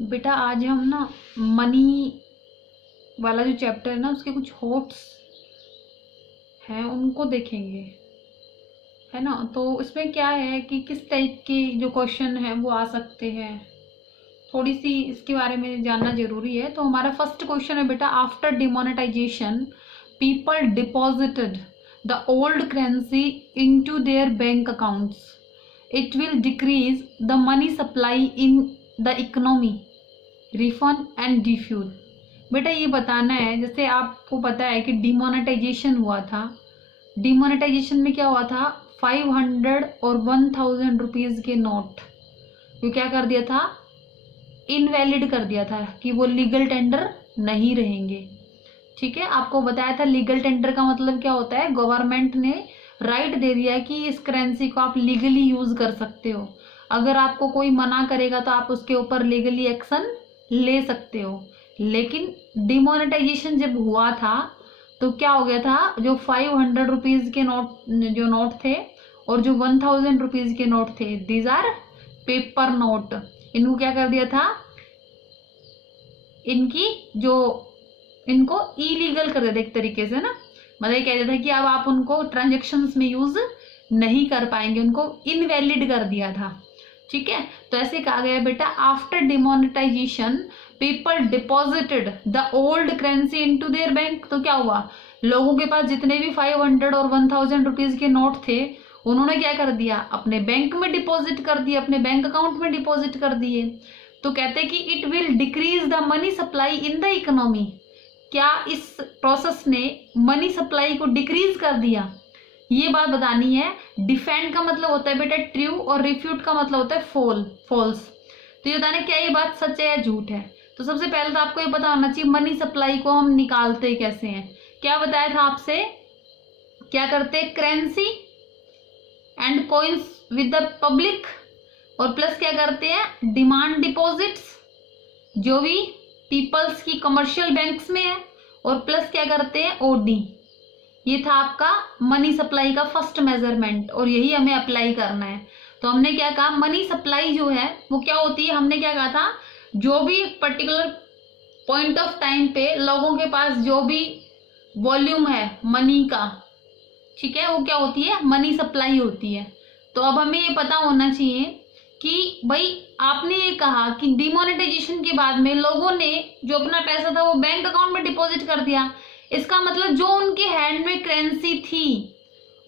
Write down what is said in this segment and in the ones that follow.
बेटा आज हम ना मनी वाला जो चैप्टर है ना उसके कुछ होप्स हैं उनको देखेंगे, है ना। तो इसमें क्या है कि किस टाइप के जो क्वेश्चन हैं वो आ सकते हैं, थोड़ी सी इसके बारे में जानना जरूरी है। तो हमारा फर्स्ट क्वेश्चन है बेटा, after demonetisation people deposited the old currency into their bank accounts, it will decrease the money supply in the economy, refund and diffuse. बेटा ये बताना है, जैसे आपको पता है कि डिमोनेटाइजेशन हुआ था। डिमोनेटाइजेशन में क्या हुआ था, 500 और 1000 रुपीज के नोट वो क्या कर दिया था, इनवैलिड कर दिया था कि वो लीगल टेंडर नहीं रहेंगे। ठीक है, आपको बताया था लीगल टेंडर का मतलब क्या होता है, गवर्नमेंट ने राइट दे दिया कि इस करेंसी को आप लीगली यूज कर सकते हो। अगर आपको कोई मना करेगा तो आप उसके ऊपर लीगली एक्शन ले सकते हो। लेकिन डिमोनेटाइजेशन जब हुआ था तो क्या हो गया था, जो 500 रुपीज के नोट थे और जो 1000 रुपीज के नोट थे, दीज आर पेपर नोट, इनको क्या कर दिया था, इनको इलीगल कर दिया था एक तरीके से ना। मतलब ये कह दिया था कि अब आप उनको ट्रांजेक्शन्स में यूज नहीं कर पाएंगे, उनको इनवैलिड कर दिया था। ठीक है, तो ऐसे कहा गया बेटा, after demonetisation people deposited the old currency into their bank. तो क्या हुआ, लोगों के पास जितने भी 500 और 1000 रुपीज के नोट थे उन्होंने क्या कर दिया, अपने बैंक में डिपॉजिट कर दिए, अपने बैंक अकाउंट में डिपॉजिट कर दिए। तो कहते हैं कि it will decrease the money supply in the economy. क्या इस प्रोसेस ने मनी सप्लाई को डिक्रीज कर दिया, ये बात बतानी है। डिफेंड का मतलब होता है बेटा ट्रू और रिफ्यूट का मतलब होता है फॉल्स। तो ये बताना क्या ये बात सच है या झूठ है। तो सबसे पहले तो आपको ये पता होना चाहिए मनी सप्लाई को हम निकालते कैसे हैं। क्या बताया था आपसे, क्या करते हैं, currency and coins with the public, और प्लस क्या करते हैं, डिमांड डिपॉजिट्स जो भी पीपल्स की कमर्शियल बैंक्स में है, और प्लस क्या करते हैं, ओडी। ये था आपका मनी सप्लाई का फर्स्ट मेजरमेंट और यही हमें अप्लाई करना है। तो हमने क्या कहा, मनी सप्लाई जो है वो क्या होती है, हमने क्या कहा था, जो भी एक पर्टिकुलर पॉइंट ऑफ टाइम पे लोगों के पास जो भी वॉल्यूम है मनी का, ठीक है, वो क्या होती है, मनी सप्लाई होती है। तो अब हमें ये पता होना चाहिए कि भाई आपने ये कहा कि डिमोनेटाइजेशन के बाद में लोगों ने जो अपना पैसा था वो बैंक अकाउंट में डिपॉजिट कर दिया। इसका मतलब जो उनके हैंड में करेंसी थी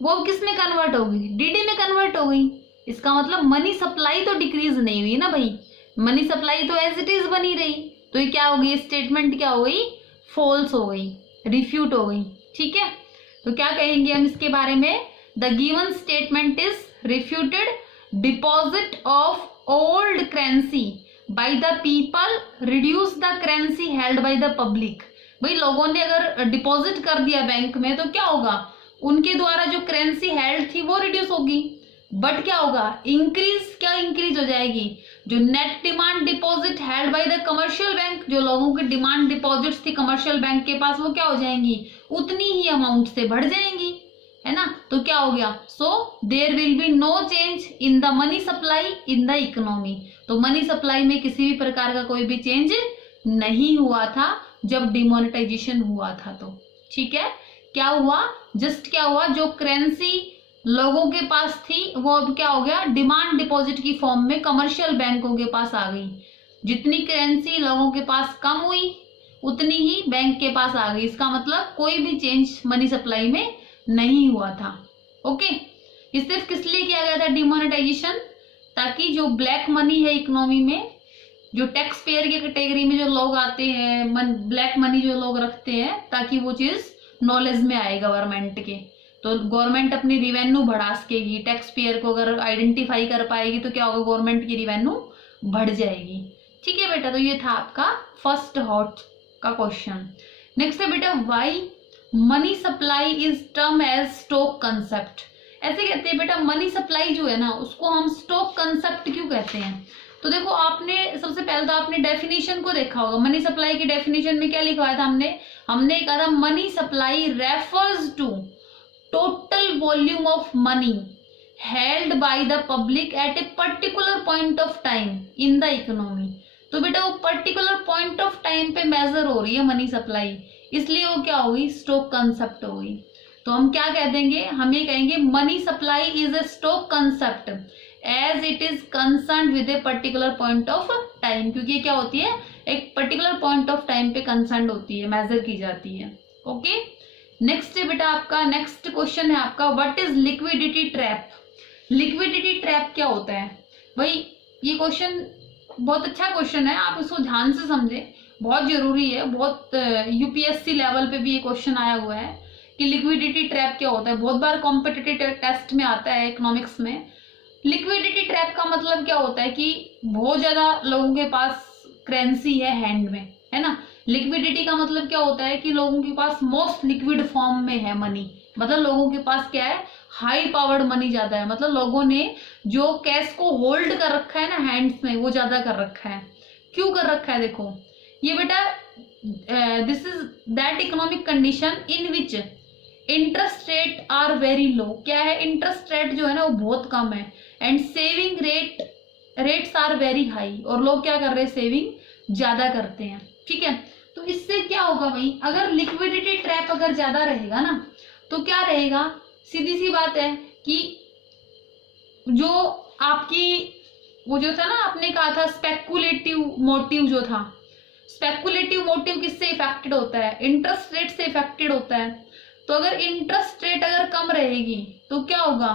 वो किस में कन्वर्ट हो गई, डीडी में कन्वर्ट हो गई। इसका मतलब मनी सप्लाई तो डिक्रीज नहीं हुई ना भाई, मनी सप्लाई तो एज इट इज बनी रही। तो ये क्या हो गई, स्टेटमेंट क्या हो गई, फॉल्स हो गई, रिफ्यूट हो गई। ठीक है, तो क्या कहेंगे हम इसके बारे में, the given statement is refuted, deposit of old currency by the people reduce the currency held by the public. भाई लोगों ने अगर डिपॉजिट कर दिया बैंक में तो क्या होगा, उनके द्वारा जो करेंसी हेल्ड थी वो रिड्यूस होगी, बट क्या होगा, इंक्रीज हो जाएगी, जो net demand deposit held by the commercial bank, जो लोगों की डिमांड डिपॉजिट्स थी कमर्शियल बैंक के पास, वो क्या हो जाएंगी, उतनी ही अमाउंट से बढ़ जाएंगी, है ना। तो क्या हो गया, so there will be no change in the money supply in the economy. तो मनी सप्लाई में किसी भी प्रकार का कोई भी चेंज नहीं हुआ था जब डिमोनेटाइजेशन हुआ था। तो ठीक है, क्या हुआ, जस्ट क्या हुआ, जो करेंसी लोगों के पास थी वो अब क्या हो गया, डिमांड डिपॉजिट की फॉर्म में कमर्शियल बैंकों के पास आ गई। जितनी करेंसी लोगों के पास कम हुई उतनी ही बैंक के पास आ गई। इसका मतलब कोई भी चेंज मनी सप्लाई में नहीं हुआ था। ओके, ये सिर्फ किस लिए किया गया था डिमोनेटाइजेशन, ताकि जो ब्लैक मनी है इकोनॉमी में, जो टैक्स पेयर की कैटेगरी में जो लोग आते हैं, ब्लैक मनी जो लोग रखते हैं, ताकि वो चीज नॉलेज में आए गवर्नमेंट के, तो गवर्नमेंट अपनी रिवेन्यू बढ़ा सकेगी। टैक्स पेयर को अगर आइडेंटिफाई कर पाएगी तो क्या होगा, गवर्नमेंट की रिवेन्यू बढ़ जाएगी। ठीक है बेटा, तो ये था आपका फर्स्ट हॉट का क्वेश्चन। नेक्स्ट है बेटा, why money supply is term as stock concept. ऐसे कहते हैं बेटा, मनी सप्लाई जो है ना उसको हम स्टॉक कंसेप्ट क्यों कहते हैं। तो देखो, आपने सबसे पहले तो आपने डेफिनेशन को देखा होगा। मनी सप्लाई की डेफिनेशन में क्या लिखवाया था हमने कहा था, money supply refers to total volume of money held by the public at a particular point of time in the economy. तो बेटा वो पर्टिकुलर पॉइंट ऑफ टाइम पे मेजर हो रही है मनी सप्लाई, इसलिए वो क्या होगी, स्टॉक कंसेप्ट होगी। तो हम क्या कह देंगे, हम ये कहेंगे money supply is a stock concept as it is concern with a particular point of time, क्योंकि ये क्या होती है, एक पर्टिकुलर पॉइंट ऑफ टाइम पे कंसर्न होती है, मेजर की जाती है। ओके, नेक्स्ट है बेटा आपका, नेक्स्ट क्वेश्चन है आपका, what is liquidity trap. Liquidity trap क्या होता है भाई, ये क्वेश्चन बहुत अच्छा क्वेश्चन है, आप इसको ध्यान से समझे, बहुत जरूरी है, बहुत यूपीएससी लेवल पे भी ये क्वेश्चन आया हुआ है कि लिक्विडिटी ट्रैप क्या होता है, बहुत बार कॉम्पिटिटिव टेस्ट में आता है इकोनॉमिक्स में। लिक्विडिटी ट्रैप का मतलब क्या होता है कि बहुत ज्यादा लोगों के पास करेंसी है हैंड में, है ना। लिक्विडिटी का मतलब क्या होता है कि लोगों के पास मोस्ट लिक्विड फॉर्म में है मनी, मतलब लोगों के पास क्या है, हाई पावर्ड मनी ज्यादा है, मतलब लोगों ने जो कैश को होल्ड कर रखा है ना हैंड्स में, वो ज्यादा कर रखा है। क्यों कर रखा है, देखो ये बेटा, this is that economic condition in which interest rate are very low. क्या है, इंटरेस्ट रेट जो है ना वो बहुत कम है, and saving rates are very high, और लोग क्या कर रहे हैं, सेविंग ज्यादा करते हैं। ठीक है, तो इससे क्या होगा भाई, अगर लिक्विडिटी ट्रैप अगर ज्यादा रहेगा ना, तो क्या रहेगा, सीधी सी बात है कि जो आपकी वो जो था ना, आपने कहा था स्पेकुलेटिव मोटिव जो था, स्पेकुलेटिव मोटिव किससे इफेक्टेड होता है, इंटरेस्ट रेट से इफेक्टेड होता है। तो अगर इंटरेस्ट रेट अगर कम रहेगी तो क्या होगा,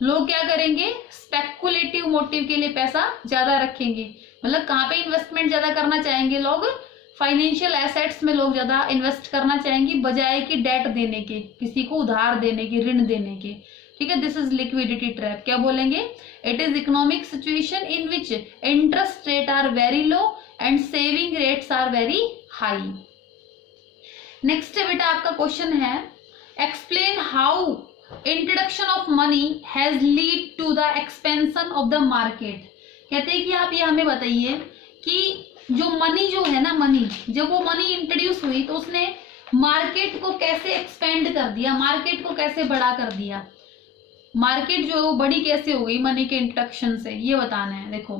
लोग क्या करेंगे, स्पेकुलेटिव मोटिव के लिए पैसा ज्यादा रखेंगे, मतलब कहाँ पे इन्वेस्टमेंट ज्यादा करना चाहेंगे लोग, फाइनेंशियल एसेट्स में लोग ज्यादा इन्वेस्ट करना चाहेंगे बजाय कि डेट देने के, किसी को उधार देने के, ऋण देने के। ठीक है, दिस इज लिक्विडिटी ट्रैप। क्या बोलेंगे, it is economic situation in which interest rate are very low and saving rates are very high. Next बेटा आपका क्वेश्चन है, explain how introduction of money has lead to the expansion of the market. कहते हैं कि आप ये हमें बताइए कि जो मनी जो है ना, मनी जब वो मनी इंट्रोड्यूस हुई तो उसने मार्केट को कैसे एक्सपेंड कर दिया, मार्केट को कैसे बड़ा कर दिया, मार्केट जो है वो बड़ी कैसे हो गई मनी के इंट्रोडक्शन से, ये बताना है। देखो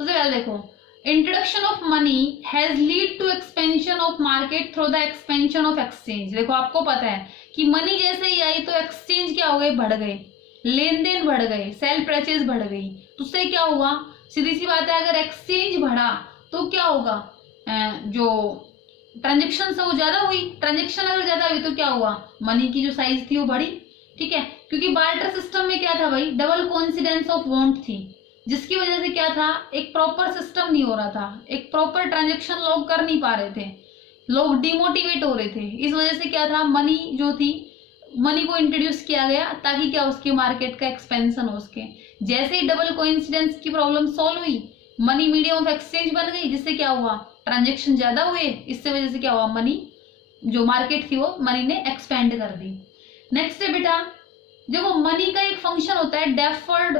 सबसे पहले देखो, introduction of money has lead to expansion of market through the expansion of exchange. देखो आपको पता है कि मनी जैसे ही आई तो एक्सचेंज क्या हो गए, बढ़ गए, लेन देन बढ़ गए, सेल परचेज बढ़ गई, तो उससे क्या हुआ, सीधी सी बात है, अगर एक्सचेंज बढ़ा तो क्या होगा, जो ट्रांजेक्शन है वो ज्यादा हुई, ट्रांजेक्शन अगर ज्यादा हुई तो क्या हुआ, मनी की जो साइज थी वो बढ़ी। ठीक है, क्योंकि बार्टर सिस्टम में क्या था भाई, डबल कोइंसिडेंस ऑफ वांट थी, जिसकी वजह से क्या था, एक प्रॉपर सिस्टम नहीं हो रहा था, एक प्रॉपर ट्रांजेक्शन लोग कर नहीं पा रहे थे, लोग डिमोटिवेट हो रहे थे। इस वजह से क्या था, मनी जो थी, मनी को इंट्रोड्यूस किया गया ताकि क्या, उसके मार्केट का एक्सपेंशन हो उसके। जैसे ही डबल कोइंसिडेंस की प्रॉब्लम सॉल्व हुई, मनी मीडियम ऑफ एक्सचेंज बन गई, जिससे क्या हुआ, ट्रांजेक्शन ज्यादा हुए, इससे वजह से क्या हुआ, मनी जो मार्केट थी वो मनी ने एक्सपेंड कर दी। नेक्स्ट है बेटा, जब वो मनी का एक फंक्शन होता है डेफर्ड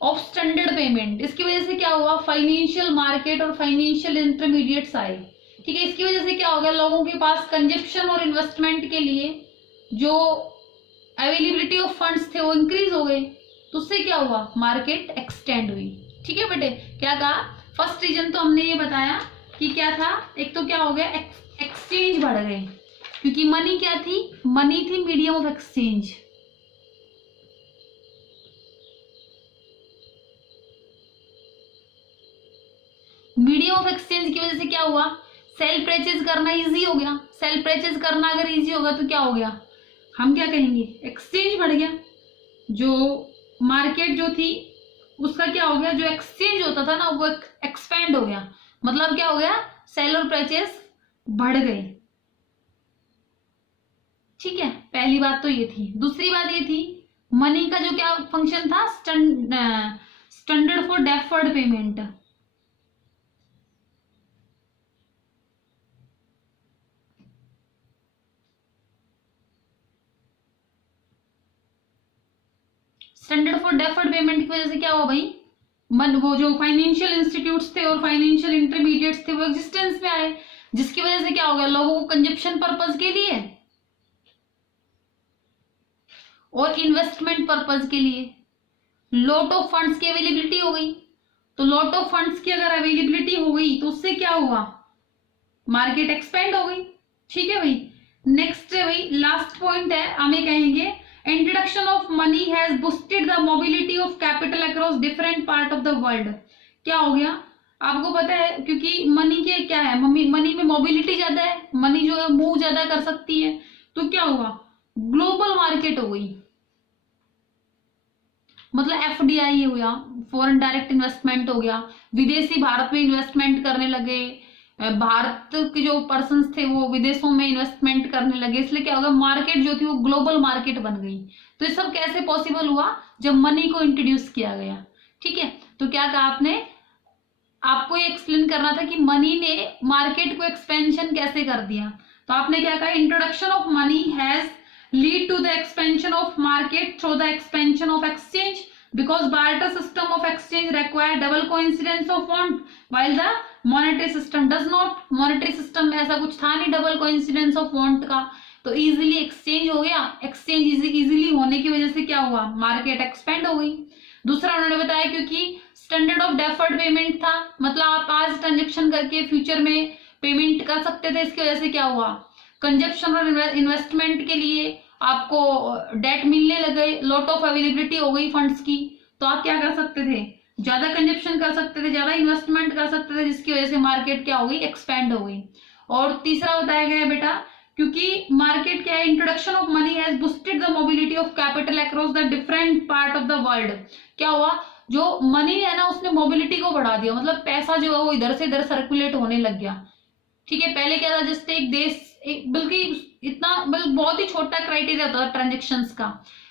ऑफ स्टैंडर्ड पेमेंट, इसकी वजह से क्या हुआ, फाइनेंशियल मार्केट और फाइनेंशियल इंटरमीडिएट्स आए। ठीक है, इसकी वजह से क्या हो गया, लोगों के पास कंजप्शन और इन्वेस्टमेंट के लिए जो अवेलेबिलिटी ऑफ फंड्स थे वो इंक्रीज हो गए, तो उससे क्या हुआ, मार्केट एक्सटेंड हुई। ठीक है बेटे, क्या कहा, फर्स्ट रीजन तो हमने ये बताया कि क्या था, एक तो क्या हो गया, एक्सचेंज बढ़ गए, क्योंकि मनी क्या थी, मनी थी medium of exchange. Medium of exchange की वजह से क्या हुआ, सेल परचेज करना इजी हो गया, सेल परचेज करना अगर इजी होगा तो क्या हो गया, हम क्या कहेंगे, एक्सचेंज बढ़ गया, जो मार्केट जो थी उसका क्या हो गया, जो एक्सचेंज होता था ना वो एक्सपेंड हो गया, मतलब क्या हो गया, सेल और परचेज बढ़ गए। ठीक है, पहली बात तो ये थी। दूसरी बात ये थी, मनी का जो क्या फंक्शन था, standard for deferred payment. Standard for deferred payment की वजह से क्या हुआ भाई, वो जो फाइनेंशियल इंस्टीट्यूट्स थे और फाइनेंशियल इंटरमीडिएट्स थे वो एग्जिस्टेंस में आए, जिसकी वजह से क्या हो गया, लोगों को कंजप्शन पर्पज के लिए और इन्वेस्टमेंट पर्पज के लिए लॉट ऑफ फंड्स की अवेलेबिलिटी हो गई, तो लॉट ऑफ फंड्स की अगर अवेलेबिलिटी हो गई तो उससे क्या हुआ, मार्केट एक्सपेंड हो गई। ठीक है भाई। नेक्स्ट है भाई, लास्ट पॉइंट है, हमें कहेंगे introduction of money has boosted the mobility of capital across different part of the world. क्या हो गया, आपको पता है, क्योंकि मनी के क्या है, मनी में मोबिलिटी ज्यादा है, मनी जो है मूव ज्यादा कर सकती है, तो क्या हुआ, ग्लोबल मार्केट हो गई। मतलब एफडीआई हो गया, फॉरेन डायरेक्ट इन्वेस्टमेंट हो गया, विदेशी भारत में इन्वेस्टमेंट करने लगे, भारत के जो पर्सन थे वो विदेशों में इन्वेस्टमेंट करने लगे, इसलिए क्या होगा, मार्केट जो थी वो ग्लोबल मार्केट बन गई। तो ये सब कैसे पॉसिबल हुआ, जब मनी को इंट्रोड्यूस किया गया। ठीक है, तो क्या कहा आपने, आपको ये एक्सप्लेन करना था कि मनी ने मार्केट को एक्सपेंशन कैसे कर दिया। तो आपने क्या कहा, introduction of money has lead to the expansion of market through the expansion of exchange because barter system of exchange require double coincidence of want while the monetary system does not। monetary system में ऐसा कुछ था नहीं double coincidence of want का, तो easily exchange हो गया, exchange easily होने की वजह से क्या हुआ, मार्केट एक्सपेंड हो गई। दूसरा उन्होंने बताया क्योंकि स्टैंडर्ड ऑफ डेफर्ड पेमेंट था, मतलब आप आज ट्रांजेक्शन करके फ्यूचर में पेमेंट कर सकते थे, इसकी वजह से क्या हुआ, कंजप्शन और इन्वेस्टमेंट के लिए आपको डेट मिलने लगे, लॉट ऑफ अवेलेबिलिटी हो गई फंड्स की, तो आप क्या कर सकते थे, ज्यादा कंजप्शन कर सकते थे, ज्यादा इन्वेस्टमेंट कर सकते थे, जिसकी वजह से मार्केट क्या हो गई, एक्सपेंड हो गई। और तीसरा बताया गया बेटा, क्योंकि मार्केट क्या है, introduction of money has boosted the mobility of capital across the different part of the world. क्या हुआ, जो मनी है ना उसने मोबिलिटी को बढ़ा दिया, मतलब पैसा जो है वो इधर से इधर सर्कुलेट होने लग गया। ठीक है, पहले क्या था, जस्ट एक देश, बल्कि इतना बहुत ही छोटा क्राइटेरिया था ट्रांजेक्शन्स का,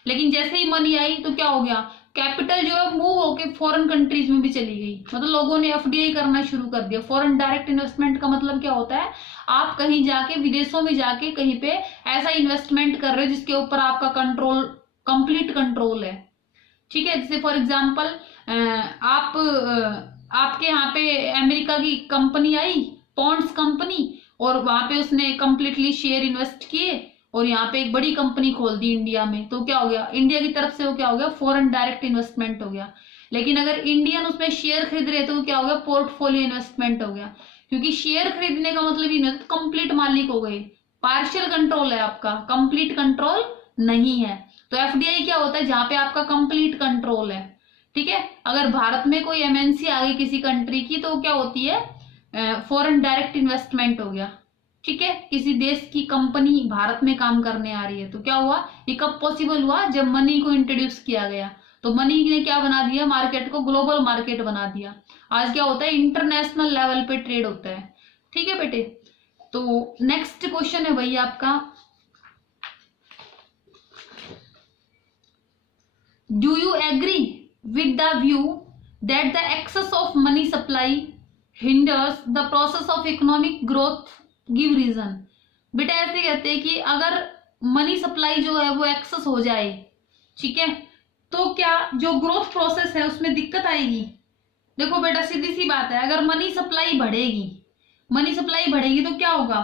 लेकिन जैसे ही मनी आई तो क्या हो गया, कैपिटल जो है मूव होके फॉरेन कंट्रीज में भी चली गई, मतलब लोगों ने एफडीआई करना शुरू कर दिया। फॉरेन डायरेक्ट इन्वेस्टमेंट का मतलब क्या होता है, आप कहीं जाके विदेशों में जाके कहीं पे ऐसा इन्वेस्टमेंट कर रहे हो जिसके ऊपर आपका कंट्रोल, कंप्लीट कंट्रोल है। ठीक है, जैसे फॉर एग्जाम्पल आपके यहाँ पे अमेरिका की कंपनी आई, पॉन्ड्स कंपनी, और वहां पे उसने कंप्लीटली शेयर इन्वेस्ट किए और यहाँ पे एक बड़ी कंपनी खोल दी इंडिया में, तो क्या हो गया, इंडिया की तरफ से वो क्या हो गया, फॉरेन डायरेक्ट इन्वेस्टमेंट हो गया। लेकिन अगर इंडियन उसमें शेयर खरीद रहे तो क्या हो गया, पोर्टफोलियो इन्वेस्टमेंट हो गया, क्योंकि शेयर खरीदने का मतलब ही नहीं, कंप्लीट मालिक हो गए, पार्शियल कंट्रोल है आपका, कंप्लीट कंट्रोल नहीं है। तो एफडीआई क्या होता है, जहां पे आपका कंप्लीट कंट्रोल है। ठीक है, अगर भारत में कोई एमएनसी आ गई किसी कंट्री की तो क्या होती है, फॉरेन डायरेक्ट इन्वेस्टमेंट हो गया। ठीक है, किसी देश की कंपनी भारत में काम करने आ रही है, तो क्या हुआ, ये कब पॉसिबल हुआ, जब मनी को इंट्रोड्यूस किया गया। तो मनी ने क्या बना दिया, मार्केट को ग्लोबल मार्केट बना दिया। आज क्या होता है, इंटरनेशनल लेवल पे ट्रेड होता है। ठीक है बेटे, तो नेक्स्ट क्वेश्चन है भैया आपका, do you agree with the view that the excess of money supply hinders the process of economic growth, give reason. बेटा ऐसे कहते हैं कि अगर मनी सप्लाई जो है वो एक्सेस हो जाए, ठीक है, तो क्या जो ग्रोथ प्रोसेस है उसमें दिक्कत आएगी। देखो बेटा सीधी सी बात है, अगर मनी सप्लाई बढ़ेगी, मनी सप्लाई बढ़ेगी तो क्या होगा,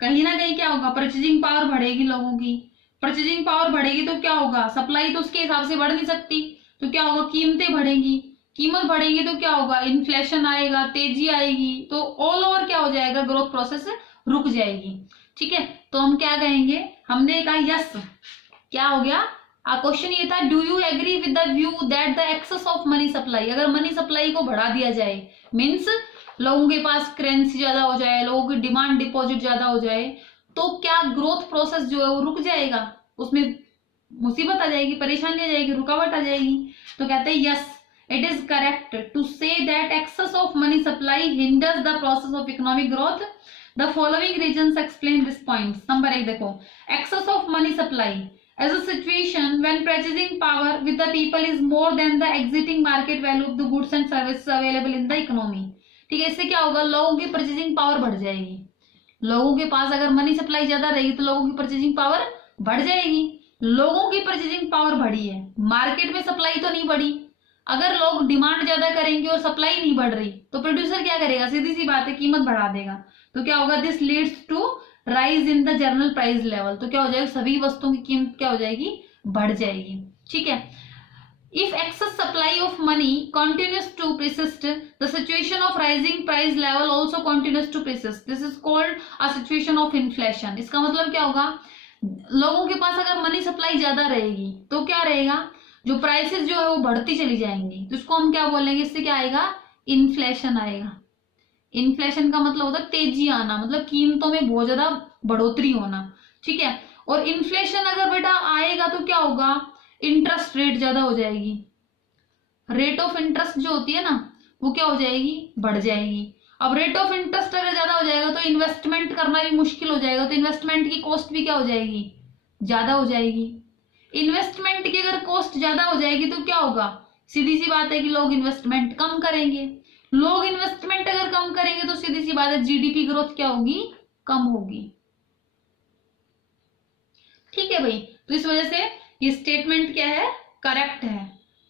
कहीं ना कहीं क्या होगा, परचेजिंग पावर बढ़ेगी लोगों की, परचेजिंग पावर बढ़ेगी तो क्या होगा, सप्लाई तो उसके हिसाब से बढ़ नहीं सकती, तो क्या होगा, कीमतें बढ़ेंगी, कीमत बढ़ेगी तो क्या होगा, इन्फ्लेशन आएगा, तेजी आएगी, तो ऑल ओवर क्या हो जाएगा, ग्रोथ प्रोसेस रुक जाएगी। ठीक है, तो हम क्या कहेंगे, हमने कहा यस, क्या हो गया, क्वेश्चन ये था, do you agree with the view that the excess of money supply, अगर मनी सप्लाई को बढ़ा दिया जाए, मीन्स लोगों के पास करेंसी ज्यादा हो जाए, लोगों की डिमांड डिपॉजिट ज्यादा हो जाए, तो क्या ग्रोथ प्रोसेस जो है वो रुक जाएगा, उसमें मुसीबत आ जाएगी, परेशानी आ जाएगी, रुकावट आ जाएगी। तो कहते हैं yes, it is correct to say that excess of money supply hinders the process of economic growth. The following reasons explain this points. Number 1 देखो, excess of money supply as a situation when purchasing power with the people is more than the exiting market value of the goods and services available in the economy। ठीक है, इससे क्या होगा, लोगों की purchasing power बढ़ जाएगी, लोगों के पास अगर मनी सप्लाई ज्यादा रहेगी तो लोगों की परचेजिंग पावर बढ़ जाएगी। लोगों की परचेजिंग पावर बढ़ी है, मार्केट में सप्लाई तो नहीं बढ़ी, अगर लोग डिमांड ज्यादा करेंगे और सप्लाई नहीं बढ़ रही तो प्रोड्यूसर क्या करेगा, सीधी सी बात है, कीमत बढ़ा देगा। तो क्या होगा, this leads to rise in the general price level, तो क्या हो जाएगा, सभी वस्तुओं की कीमत क्या हो जाएगी, बढ़ जाएगी। ठीक है, If excess supply of money continues to persist, the situation of rising price level also continues to persist. This is called a situation of inflation. इसका मतलब क्या होगा, लोगों के पास अगर मनी सप्लाई ज्यादा रहेगी तो क्या रहेगा, जो प्राइसेस जो है वो बढ़ती चली जाएंगी, तो इसको हम क्या बोलेंगे, इससे क्या आएगा, इन्फ्लेशन आएगा। इन्फ्लेशन का मतलब होता है तेजी आना, मतलब कीमतों में बहुत ज्यादा बढ़ोतरी होना, ठीक है। और इन्फ्लेशन अगर बेटा आएगा तो क्या होगा, इंटरेस्ट रेट ज्यादा हो जाएगी, रेट ऑफ इंटरेस्ट जो होती है ना वो क्या हो जाएगी, बढ़ जाएगी। अब रेट ऑफ इंटरेस्ट अगर ज्यादा हो जाएगा तो इन्वेस्टमेंट करना भी मुश्किल हो जाएगा, तो इन्वेस्टमेंट की कॉस्ट भी क्या हो जाएगी, ज्यादा हो जाएगी। इन्वेस्टमेंट की अगर कॉस्ट ज्यादा हो जाएगी तो क्या होगा, सीधी सी बात है कि लोग इन्वेस्टमेंट कम करेंगे। लोग इन्वेस्टमेंट अगर कम करेंगे तो सीधी सी बात है जीडीपी ग्रोथ क्या होगी, कम होगी। ठीक है भाई, तो इस वजह से ये स्टेटमेंट क्या है, करेक्ट है।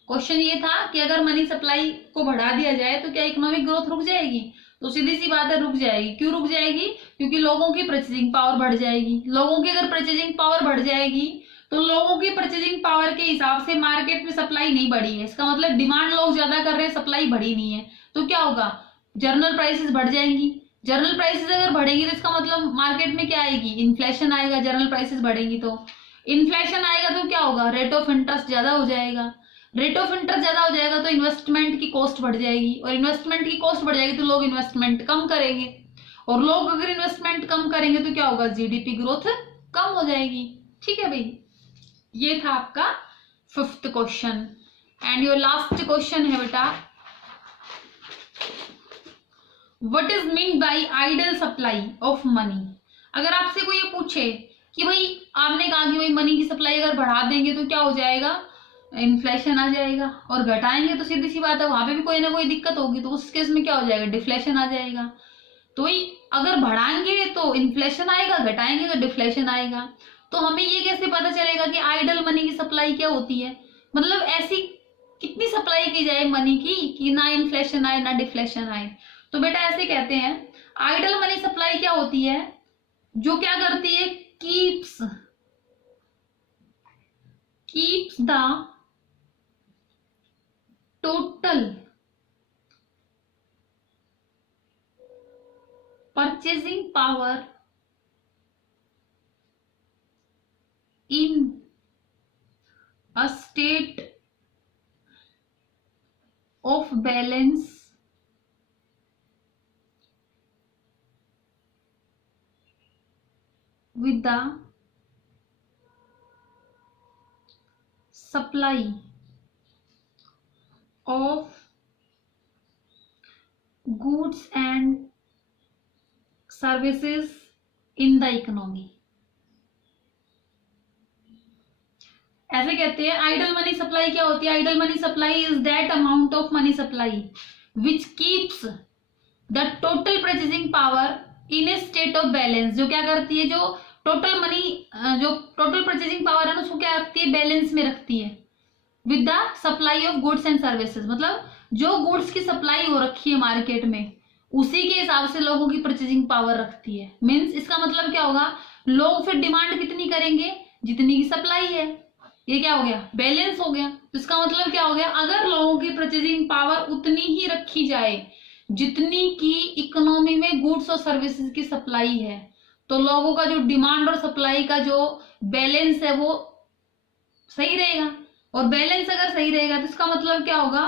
क्वेश्चन ये था कि अगर मनी सप्लाई को बढ़ा दिया जाए तो क्या इकोनॉमिक ग्रोथ रुक जाएगी, तो सीधी सी बात है रुक जाएगी। क्यों रुक जाएगी, क्योंकि लोगों की परचेजिंग पावर बढ़ जाएगी। लोगों की अगर परचेजिंग पावर बढ़ जाएगी तो लोगों की परचेजिंग पावर के हिसाब से मार्केट में सप्लाई नहीं बढ़ी है, इसका मतलब डिमांड लोग ज्यादा कर रहे हैं, सप्लाई बढ़ी नहीं है, तो क्या होगा, जर्नल प्राइसेस बढ़ जाएंगी। जर्नल प्राइसेस अगर बढ़ेंगी तो इसका मतलब मार्केट में क्या आएगी, इन्फ्लेशन आएगा। जर्नल प्राइसेस बढ़ेंगी तो इन्फ्लेशन आएगा तो क्या होगा, रेट ऑफ इंटरेस्ट ज्यादा हो जाएगा। रेट ऑफ इंटरेस्ट ज्यादा हो जाएगा तो इन्वेस्टमेंट की कॉस्ट बढ़ जाएगी, और इन्वेस्टमेंट की कॉस्ट बढ़ जाएगी तो लोग इन्वेस्टमेंट कम करेंगे, और लोग अगर इन्वेस्टमेंट कम करेंगे तो क्या होगा, जीडीपी ग्रोथ कम हो जाएगी। ठीक है भाई, ये था आपका 5th question. And your last question है बेटा, what is mean by idle supply of money. अगर आपसे कोई ये पूछे कि भाई आपने कहा कि भाई मनी की सप्लाई अगर बढ़ा देंगे तो क्या हो जाएगा, इन्फ्लेशन आ जाएगा, और घटाएंगे तो सीधी सी बात है वहां पे भी कोई ना कोई दिक्कत होगी, तो उस केस में क्या हो जाएगा, डिफ्लेशन आ जाएगा। तो अगर बढ़ाएंगे तो इन्फ्लेशन आएगा, घटाएंगे तो डिफ्लेशन आएगा। तो हमें ये कैसे पता चलेगा कि आइडल मनी की सप्लाई क्या होती है, मतलब ऐसी कितनी सप्लाई की जाए मनी की कि ना इन्फ्लेशन आए ना डिफ्लेशन आए। तो बेटा ऐसे कहते हैं, आइडल मनी सप्लाई क्या होती है, जो क्या करती है, keeps the total purchasing power in a state of balance with the supply of goods and services in the economy। ऐसे कहते हैं आइडल मनी सप्लाई क्या होती है, idle money supply is that amount of money supply which keeps the total purchasing power in a state of balance. जो क्या करती है, जो टोटल मनी, जो टोटल परचेजिंग पावर है ना, उसको क्या रखती है, बैलेंस में रखती है with the supply of goods and services. मतलब जो गुड्स की सप्लाई हो रखी है मार्केट में उसी के हिसाब से लोगों की परचेजिंग पावर रखती है। मीन्स इसका मतलब क्या होगा, लोग फिर डिमांड कितनी करेंगे, जितनी की सप्लाई है। ये क्या हो गया, बैलेंस हो गया। तो इसका मतलब क्या हो गया, अगर लोगों की परचेजिंग पावर उतनी ही रखी जाए जितनी की इकोनॉमी में गुड्स और सर्विसेज की सप्लाई है, तो लोगों का जो डिमांड और सप्लाई का जो बैलेंस है वो सही रहेगा। और बैलेंस अगर सही रहेगा तो इसका मतलब क्या होगा,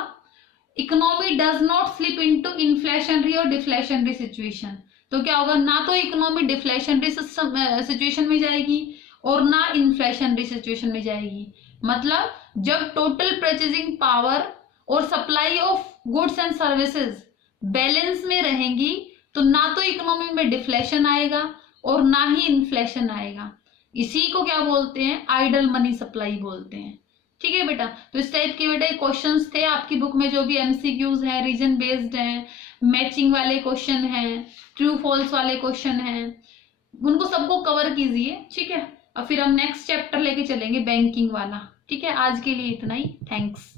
economy does not slip into inflationary और डिफ्लेशनरी सिचुएशन। तो क्या होगा, ना तो इकोनॉमी डिफ्लेशनरी सिचुएशन में जाएगी और ना इन्फ्लेशनरी सिचुएशन में जाएगी। मतलब जब टोटल परचेजिंग पावर और supply of goods and services balance में रहेंगी तो ना तो इकोनॉमी में डिफ्लेशन आएगा और ना ही इन्फ्लेशन आएगा। इसी को क्या बोलते हैं, आइडल मनी सप्लाई बोलते हैं। ठीक है बेटा, तो इस टाइप के बेटा क्वेश्चंस थे आपकी बुक में, जो भी एमसीक्यूज हैं, रीजन बेस्ड हैं, मैचिंग वाले क्वेश्चन हैं, ट्रू फॉल्स वाले क्वेश्चन हैं, उनको सबको कवर कीजिए। ठीक है, और फिर हम नेक्स्ट चैप्टर लेके चलेंगे बैंकिंग वाला। ठीक है, आज के लिए इतना ही, थैंक्स।